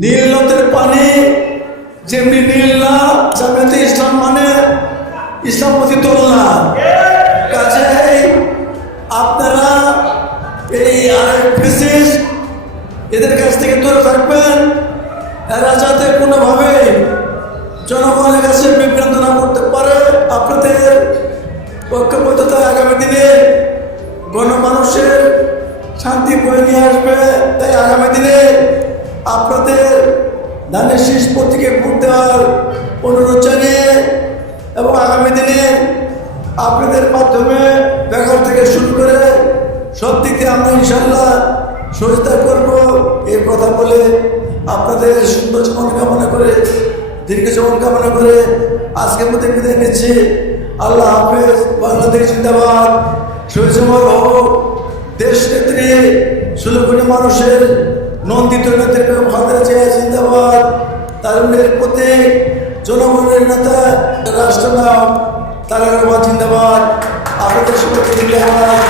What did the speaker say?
নীল নদের পানি যেমনি নীল না, জামায়াতে ইসলাম মানে ইসলামপন্থী দল না। কাজেই আপনারা এই এদের কাছ থেকে দূরে থাকবেন। এরা যাতে কোনোভাবে জনগণের কাছে বিভ্রান্ত না করতে পারে, আপনাদের ঐক্যবদ্ধতায় আগামী দিনে গণমানুষের শান্তি বয়ে নিয়ে আসবে। তাই আগামী দিনে আপনাদের ধানের শীষ প্রতীকে ভোট দেওয়ার অনুরোধ জানিয়ে এবং আগামী দিনে আপনাদের মাধ্যমে বেকার থেকে শুরু করে সব দিকে আমরা ইনশাল্লাহ সহযোগিতা করব এই কথা বলে আপনাদের সুন্দর জীবন কামনা করে, দীর্ঘ জীবন কামনা করে আজকের মধ্যে বিদায় নিচ্ছি। আল্লাহ হাফেজ। বাংলাদেশ জিন্দাবাদ। শহীদ সমর হোক। দেশ নেত্রী 16 কোটি মানুষের নন্দিত নেত্রী খালেদা জিয়া জিন্দাবাদ। তারুণ্যের প্রতীক, জনগণের নেতা, রাষ্ট্রনায়ক তারেক রহমান জিন্দাবাদ। আপনাদের সবাইকে জিন্দাবাদ।